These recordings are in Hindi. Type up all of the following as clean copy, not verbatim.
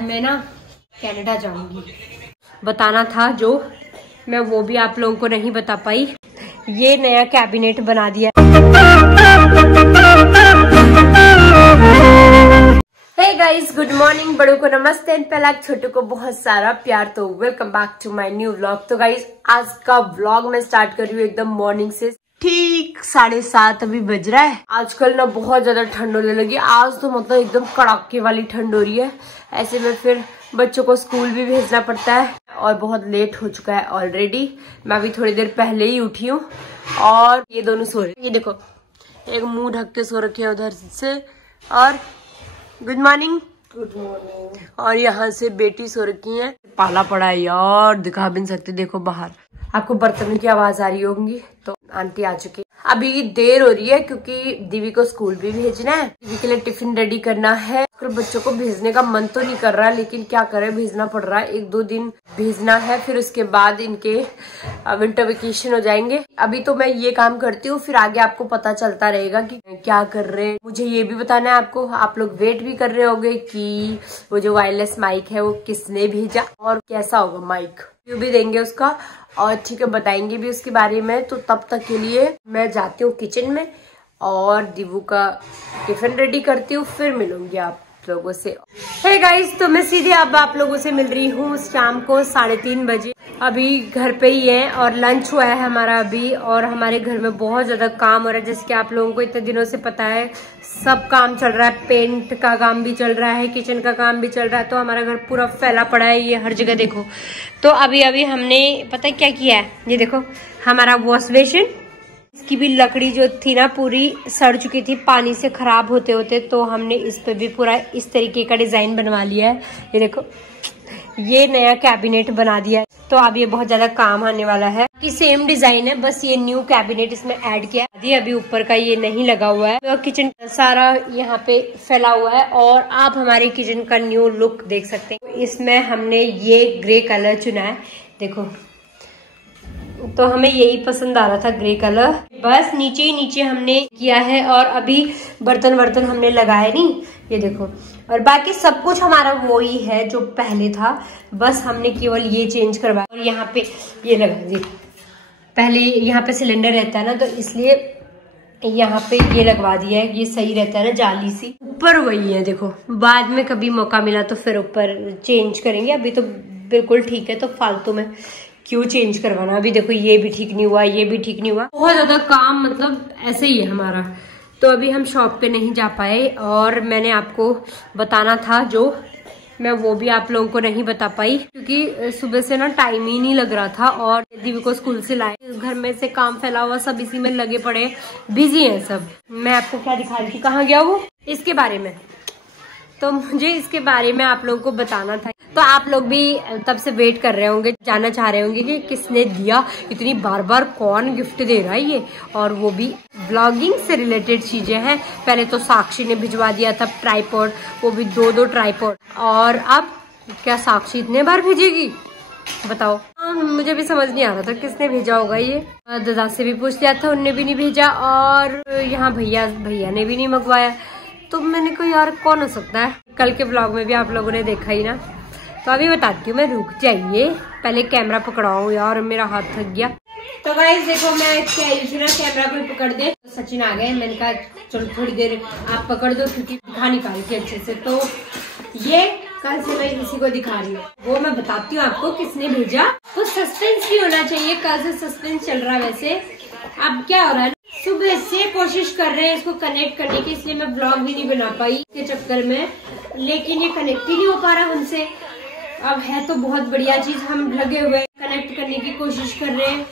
अब मैं ना कनाडा जाऊंगी। बताना था जो मैं वो भी आप लोगों को नहीं बता पाई। ये नया कैबिनेट बना दिया। Hey guys, good morning. बड़ों को नमस्ते, पहला छोटू को बहुत सारा प्यार। तो welcome back to my new vlog. तो गाइस आज का व्लॉग मैं स्टार्ट कर रही हूँ एकदम मॉर्निंग से। ठीक 7:30 अभी बज रहा है। आजकल ना बहुत ज्यादा ठंड होने लगी। आज तो मतलब एकदम कड़ाके वाली ठंड हो रही है। ऐसे में फिर बच्चों को स्कूल भी भेजना पड़ता है और बहुत लेट हो चुका है ऑलरेडी। मैं अभी थोड़ी देर पहले ही उठी हूँ और ये दोनों सो रहे। ये देखो, एक मुंह ढक के सो रखे है उधर से। और गुड मॉर्निंग। Good morning. और यहाँ से बेटी सो रखी है। पाला पड़ा है यार, दिखा भी नहीं सकते। देखो बाहर आपको बर्तनों की आवाज आ रही होगी। तो आंटी आ चुकी है। अभी देर हो रही है क्योंकि दीवी को स्कूल भी भेजना है। दीवी के लिए टिफिन रेडी करना है। बच्चों को भेजने का मन तो नहीं कर रहा, लेकिन क्या करें, भेजना पड़ रहा है। 1-2 दिन भेजना है, फिर उसके बाद इनके विंटर वेकेशन हो जाएंगे। अभी तो मैं ये काम करती हूँ, फिर आगे आपको पता चलता रहेगा कि क्या कर रहे हैं। मुझे ये भी बताना है आपको। आप लोग वेट भी कर रहे होंगे कि वो जो वायरलेस माइक है वो किसने भेजा और कैसा होगा माइक। रिव्यू भी देंगे उसका और ठीक है बताएंगे भी उसके बारे में। तो तब तक के लिए मैं जाती हूँ किचन में और दीवू का टिफिन रेडी करती हूँ, फिर मिलूंगी आप लोगों से। हे गाइस, तो मैं सीधे अब आप लोगों से मिल रही हूँ शाम को 3:30 बजे। अभी घर पे ही है और लंच हुआ है हमारा अभी। और हमारे घर में बहुत ज्यादा काम हो रहा है, जैसे कि आप लोगों को इतने दिनों से पता है। सब काम चल रहा है, पेंट का काम भी चल रहा है, किचन का काम भी चल रहा है। तो हमारा घर पूरा फैला पड़ा है, ये हर जगह देखो। तो अभी हमने पता है क्या किया है, ये देखो हमारा वॉश बेसिन। इसकी भी लकड़ी जो थी ना पूरी सड़ चुकी थी पानी से खराब होते होते। तो हमने इस पे भी पूरा इस तरीके का डिजाइन बनवा लिया है। ये देखो, ये नया कैबिनेट बना दिया है। तो अब ये बहुत ज्यादा काम आने वाला है कि सेम डिजाइन है, बस ये न्यू कैबिनेट इसमें ऐड किया है। अभी ऊपर का ये नहीं लगा हुआ है। तो किचन सारा यहाँ पे फैला हुआ है और आप हमारे किचन का न्यू लुक देख सकते हैं। इसमें हमने ये ग्रे कलर चुना है, देखो। तो हमें यही पसंद आ रहा था, ग्रे कलर। बस नीचे ही नीचे हमने किया है और अभी बर्तन हमने लगाए नहीं, ये देखो। और बाकी सब कुछ हमारा वो ही है जो पहले था, बस हमने केवल ये चेंज करवाया। और यहाँ पे ये लगा दी। पहले यहाँ पे सिलेंडर रहता है ना, तो इसलिए यहाँ पे ये लगवा दिया है। ये सही रहता है ना, जाली सी। ऊपर वही है, देखो। बाद में कभी मौका मिला तो फिर ऊपर चेंज करेंगे। अभी तो बिल्कुल ठीक है, तो फालतू में क्यों चेंज करवाना। अभी देखो ये भी ठीक नहीं हुआ, ये भी ठीक नहीं हुआ। बहुत ज्यादा काम, मतलब ऐसे ही है हमारा। तो अभी हम शॉप पे नहीं जा पाए और मैंने आपको बताना था जो मैं वो भी आप लोगों को नहीं बता पाई क्योंकि सुबह से ना टाइम ही नहीं लग रहा था। और दीवी को स्कूल से लाए, घर में से काम फैला हुआ, सब इसी में लगे पड़े, बिजी हैं सब। मैं आपको क्या दिखा रही थी, कहाँ गया वो, इसके बारे में। तो मुझे इसके बारे में आप लोगों को बताना था। तो आप लोग भी तब से वेट कर रहे होंगे, जानना चाह रहे होंगे कि किसने दिया, इतनी बार कौन गिफ्ट दे रहा है ये। और वो भी ब्लॉगिंग से रिलेटेड चीजें हैं। पहले तो साक्षी ने भिजवा दिया था ट्राइपॉड, वो भी 2 ट्राइपॉड। और अब क्या साक्षी इतने बार भेजेगी, बताओ। मुझे भी समझ नहीं आ रहा था किसने भेजा होगा ये। दादा से भी पूछ लिया था, उनने भी नहीं भेजा। और यहाँ भैया ने भी नहीं मंगवाया। तो मैंने कहा यार कौन हो सकता है। कल के ब्लॉग में भी आप लोगों ने देखा ही ना। तो अभी बताती हूँ मैं, रुक जाइए, पहले कैमरा पकड़ाओ यार, मेरा हाथ थक गया। तो गाइस देखो, मैं कह रही थी ना कैमरा कोई पकड़ दे। तो सचिन आ गए, मैंने कहा चलो थोड़ी देर आप पकड़ दो क्योंकि दिखा नहीं पा रही थी अच्छे से। तो ये कल से मैं इसी को दिखा रही हूँ, वो मैं बताती हूँ आपको किसने भेजा। तो सस्पेंस भी होना चाहिए, कल से सस्पेंस चल रहा है। वैसे अब क्या हो रहा है, सुबह से कोशिश कर रहे हैं इसको कनेक्ट करने की, इसलिए मैं ब्लॉग भी नहीं बना पाई इसके चक्कर में। लेकिन ये कनेक्ट ही नहीं हो पा रहा हमसे। अब है तो बहुत बढ़िया चीज, हम लगे हुए कनेक्ट करने की कोशिश कर रहे हैं,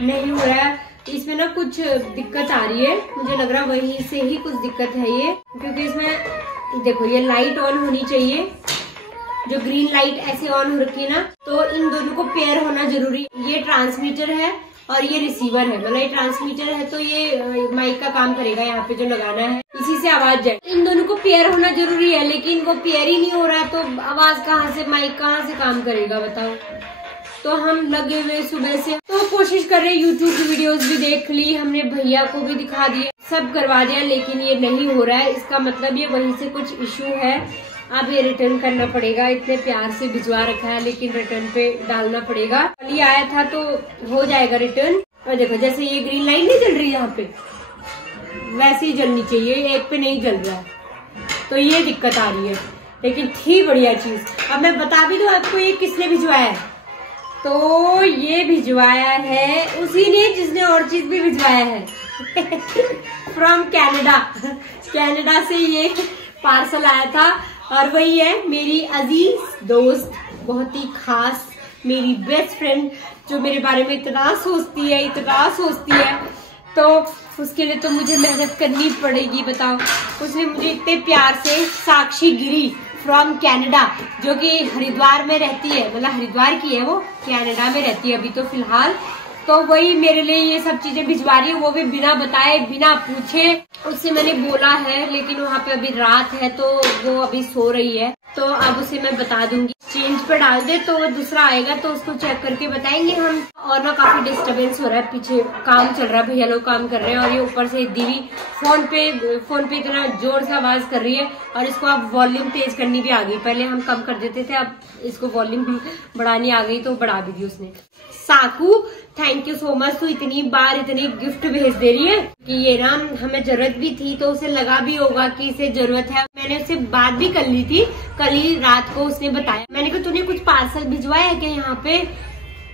नहीं हो रहा है। इसमें ना कुछ दिक्कत आ रही है, मुझे लग रहा है वहीं से ही कुछ दिक्कत है ये। क्योंकि इसमें देखो ये लाइट ऑन होनी चाहिए, जो ग्रीन लाइट ऐसे ऑन हो रखी है ना, तो इन दोनों को पेयर होना जरूरी। ये ट्रांसमीटर है और ये रिसीवर है, मतलब ये ट्रांसमीटर है तो ये माइक का काम करेगा, यहाँ पे जो लगाना है इसी से आवाज जाए। इन दोनों को पेयर होना जरूरी है, लेकिन वो पेयर ही नहीं हो रहा, तो आवाज कहाँ से, माइक कहाँ से काम करेगा बताओ। तो हम लगे हुए सुबह से, तो कोशिश कर रहे हैं। यूट्यूब की वीडियोस भी देख ली हमने, भैया को भी दिखा दिया, सब करवा दिया, लेकिन ये नहीं हो रहा है। इसका मतलब ये वहीं से कुछ इश्यू है अब ये रिटर्न करना पड़ेगा। इतने प्यार से भिजवा रखा है लेकिन रिटर्न पे डालना पड़ेगा। कल ही आया था तो हो जाएगा रिटर्न। और देखो जैसे ये ग्रीन लाइट नहीं जल रही यहाँ पे, वैसे ही जलनी चाहिए, एक पे नहीं जल रहा है तो ये दिक्कत आ रही है। लेकिन थी बढ़िया चीज। अब मैं बता भी दूं आपको ये किसने भिजवाया है। तो ये भिजवाया है उसी ने जिसने और चीज भी भिजवाया है फ्रॉम कैनेडा। कैनेडा से ये पार्सल आया था और वही है मेरी अजीज दोस्त, बहुत ही खास मेरी बेस्ट फ्रेंड, जो मेरे बारे में इतना सोचती है तो उसके लिए तो मुझे मेहनत करनी पड़ेगी। बताओ, उसने मुझे इतने प्यार से साक्षी गिरी फ्रॉम कैनेडा, जो कि हरिद्वार में रहती है, मतलब हरिद्वार की है, वो कैनेडा में रहती है अभी तो फिलहाल। तो वही मेरे लिए ये सब चीजें भिजवा रही है, वो भी बिना बताए बिना पूछे। उससे मैंने बोला है लेकिन वहाँ पे अभी रात है तो वो अभी सो रही है, तो अब उसे मैं बता दूंगी। चेंज पे डाल दे तो वो दूसरा आएगा तो उसको चेक करके बताएंगे हम। और ना काफी डिस्टरबेंस हो रहा है, पीछे काम चल रहा है, भैया लोग काम कर रहे हैं और ये ऊपर से दीदी फोन पे इतना जोर से आवाज कर रही है। और इसको अब वॉल्यूम तेज करनी भी आ गई, पहले हम कम कर देते थे, अब इसको वॉल्यूम बढ़ानी आ गई तो बढ़ा भी दी उसने। साकू थैंक यू सो मच, तू इतनी बार इतनी गिफ्ट भेज दे रही है कि ये ना हमें जरूरत भी थी, तो उसे लगा भी होगा कि इसे जरूरत है। मैंने उससे बात भी कर ली थी कल ही रात को, उसने बताया। मैंने कहा तूने कुछ पार्सल भिजवाया है क्या यहाँ पे,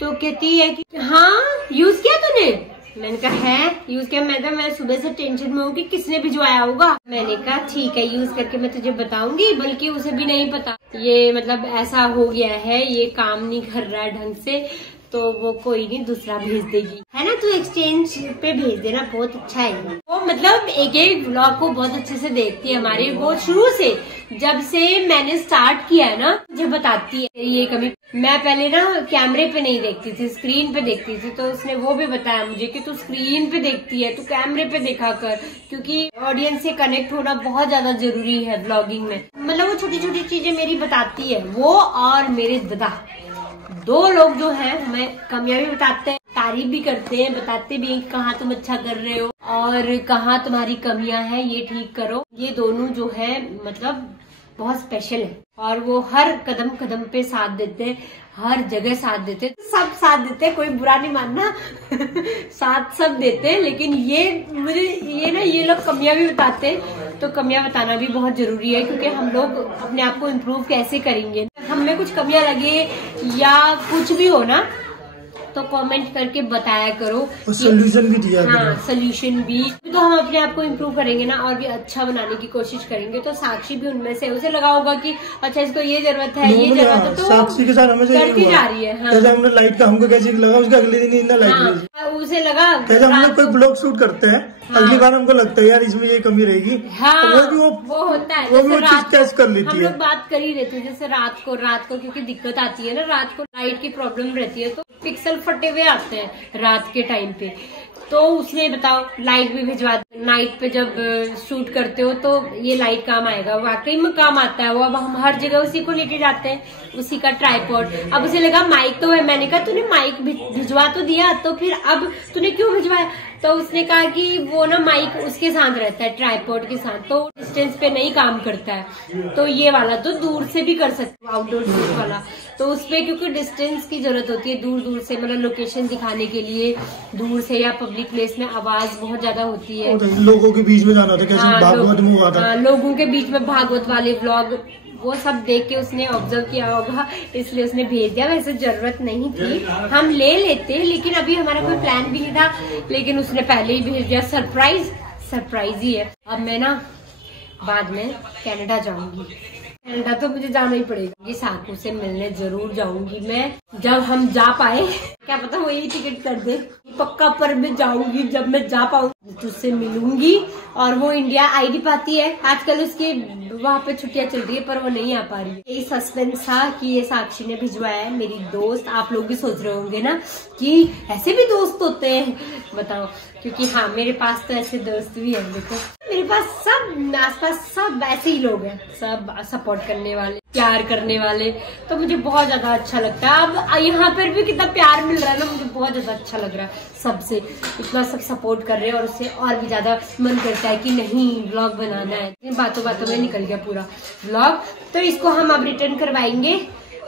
तो कहती है कि हाँ यूज किया तूने। मैंने कहा है यूज किया। मैं सुबह से टेंशन में हूँ कि किसने भिजवाया होगा। मैंने कहा ठीक है यूज करके मैं तुझे बताऊंगी, बल्कि उसे भी नहीं पता ये मतलब ऐसा हो गया है, ये काम नहीं कर रहा है ढंग से, तो वो कोई नहीं दूसरा भेज देगी, है ना। तू एक्सचेंज पे भेज देना, बहुत अच्छा है। वो मतलब एक व्लॉग को बहुत अच्छे से देखती है हमारी, वो शुरू से जब से मैंने स्टार्ट किया है ना मुझे बताती है ये कभी। मैं पहले ना कैमरे पे नहीं देखती थी, स्क्रीन पे देखती थी, तो उसने वो भी बताया मुझे कि तू स्क्रीन पे देखती है, तू कैमरे पे देखा कर, क्योंकि ऑडियंस से कनेक्ट होना बहुत ज्यादा जरूरी है ब्लॉगिंग में। मतलब वो छोटी छोटी चीजें मेरी बताती है, वो और मेरे दादा, दो लोग जो हैं हमें कमियां भी बताते हैं, तारीफ भी करते हैं, बताते भी हैं कहाँ तुम अच्छा कर रहे हो और कहाँ तुम्हारी कमियां हैं, ये ठीक करो। ये दोनों जो है मतलब बहुत स्पेशल है और वो हर कदम कदम पे साथ देते हैं, हर जगह साथ देते हैं, सब साथ देते हैं, कोई बुरा नहीं मानना साथ सब देते हैं। लेकिन ये मुझे ये लोग कमियां भी बताते हैं, तो कमियां बताना भी बहुत जरूरी है, क्योंकि हम लोग अपने आप को इम्प्रूव कैसे करेंगे। हमें कुछ कमियां लगे या कुछ भी हो ना तो कमेंट करके बताया करो, सोल्यूशन भी दिया करो। हाँ सोल्यूशन भी, तो हम अपने आप को इम्प्रूव करेंगे ना और भी अच्छा बनाने की कोशिश करेंगे। तो साक्षी भी उनमें से, उसे लगा होगा कि अच्छा इसको ये जरूरत है, ये जरूरत है, तो साक्षी के साथ हमें करती जा रही है। हाँ। हमने लाइट का हमको कैसे लगा, उसके अगले दिन इतना लाइट उसे लगा जैसे हम लोग कोई ब्लॉग शूट करते हैं, अगली बार हमको लगता है यार इसमें ये कमी रहेगी, हाँ वो होता है, वो भी चीज कैच कर लेती है। हम लोग बात कर ही रहते हैं, जैसे रात को क्योंकि दिक्कत आती है ना, रात को लाइट की प्रॉब्लम रहती है, तो पिक्सल फटे हुए आते हैं रात के टाइम पे। तो उसने बताओ लाइट भी भिजवा, नाइट पे जब शूट करते हो तो ये लाइट काम आएगा, वाकई में काम आता है वो। अब हम हर जगह उसी को लेके जाते हैं, उसी का ट्राइपॉड। अब उसे लगा माइक तो है, मैंने कहा तूने माइक भिजवा तो दिया, तो फिर अब तूने क्यों भिजवाया। तो उसने कहा कि वो ना माइक उसके साथ रहता है, ट्राइपॉड के साथ, तो डिस्टेंस पे नहीं काम करता है। तो ये वाला तो दूर से भी कर सकते हो, आउटडोर शूट वाला, तो उसपे क्योंकि डिस्टेंस की जरूरत होती है, दूर दूर से मतलब लोकेशन दिखाने के लिए दूर से, या पब्लिक प्लेस में आवाज बहुत ज्यादा होती है, लोगों के बीच में जाना था, कैसे भागवत में हुआ था, लोगों के बीच में भागवत वाले व्लॉग, वो सब देख के उसने ऑब्जर्व किया होगा, इसलिए उसने भेज दिया। वैसे जरूरत नहीं थी, हम ले लेते, लेकिन अभी हमारा कोई प्लान भी नहीं था, लेकिन उसने पहले ही भेज दिया। सरप्राइज ही है। अब मैं ना बाद में कनाडा जाऊंगी, कनाडा तो मुझे जाना ही पड़ेगा, ये साकू से मिलने जरूर जाऊंगी मैं, जब हम जा पाए, क्या पता वो यही टिकट कर दे, पक्का, पर मैं जाऊंगी जब मैं जा पाऊंगी, तुझसे मिलूंगी। और वो इंडिया आई पाती है, आजकल उसकी वहाँ पे छुट्टियां चल रही है पर वो नहीं आ पा रही है। यही सस्पेंस था कि ये साक्षी ने भिजवाया है, मेरी दोस्त। आप लोग भी सोच रहे होंगे ना कि ऐसे भी दोस्त होते हैं, बताओ, क्योंकि हाँ मेरे पास तो ऐसे दोस्त भी है। देखो मेरे पास सब आसपास सब ऐसे ही लोग हैं, सब सपोर्ट करने वाले, प्यार करने वाले, तो मुझे बहुत ज्यादा अच्छा लगता है। अब यहाँ पर भी कितना प्यार मिल रहा है ना, मुझे बहुत ज्यादा अच्छा लग रहा है। सबसे इतना सब सपोर्ट कर रहे हैं और उससे और भी ज्यादा मन करता है कि नहीं व्लॉग बनाना है। इन बातों में निकल गया पूरा व्लॉग। तो इसको हम अब रिटर्न करवाएंगे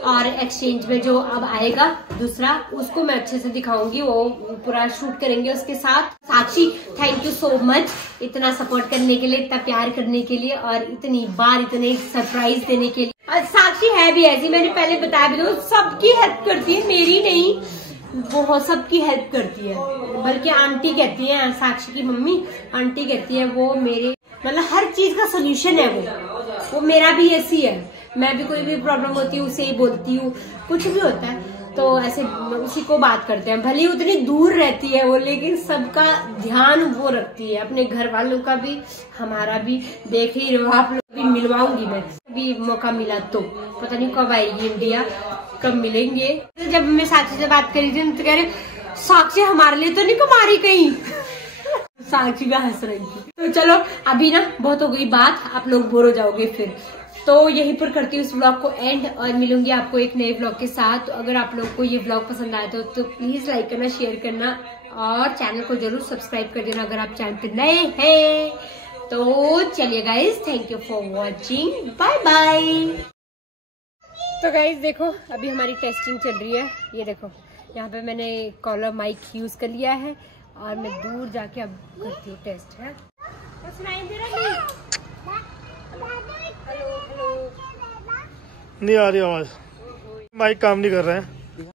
और एक्सचेंज में जो अब आएगा दूसरा, उसको मैं अच्छे से दिखाऊंगी, वो पूरा शूट करेंगे उसके साथ। साक्षी, थैंक यू सो मच इतना सपोर्ट करने के लिए, इतना प्यार करने के लिए और इतनी बार इतने सरप्राइज देने के लिए। और साक्षी है भी ऐसी, मैंने पहले बताया भी, तो सबकी हेल्प करती है, मेरी नहीं, बहुत सबकी हेल्प करती है। बल्कि आंटी कहती है, साक्षी की मम्मी आंटी कहती है, वो मेरे मतलब हर चीज का सोल्यूशन है वो मेरा भी ऐसी है। मैं भी कोई भी प्रॉब्लम होती है उसे ही बोलती हूँ, कुछ भी होता है तो ऐसे उसी को बात करते हैं। भले ही उतनी दूर रहती है वो, लेकिन सबका ध्यान वो रखती है, अपने घर वालों का भी हमारा भी। देख ही रहो आप लोग, भी मिलवाऊंगी मैं भी, मौका मिला तो। पता नहीं कब आएगी इंडिया, कब मिलेंगे। जब मैं साक्षी से बात करी थी तो कह रहे साक्षी हमारे लिए तो नहीं कमा रही कहीं। साक्षी भी हंस रही थी। तो चलो अभी ना बहुत हो गई बात, आप लोग बोर हो जाओगे फिर, तो यहीं पर करती हूँ इस व्लॉग को एंड और मिलूंगी आपको एक नए व्लॉग के साथ। तो अगर आप लोग को ये व्लॉग पसंद आया तो प्लीज लाइक करना, शेयर करना और चैनल को जरूर सब्सक्राइब कर देना अगर आप चैनल पे नए हैं। तो चलिए guys, thank you for watching, bye bye. तो गाइज देखो अभी हमारी टेस्टिंग चल रही है, ये देखो यहाँ पे मैंने कॉलर माइक यूज कर लिया है और मैं दूर जाके अब करती हूँ टेस्ट है। तो सुनाई दे रहा है? नहीं आ रही आवाज, माइक काम नहीं कर रहा है।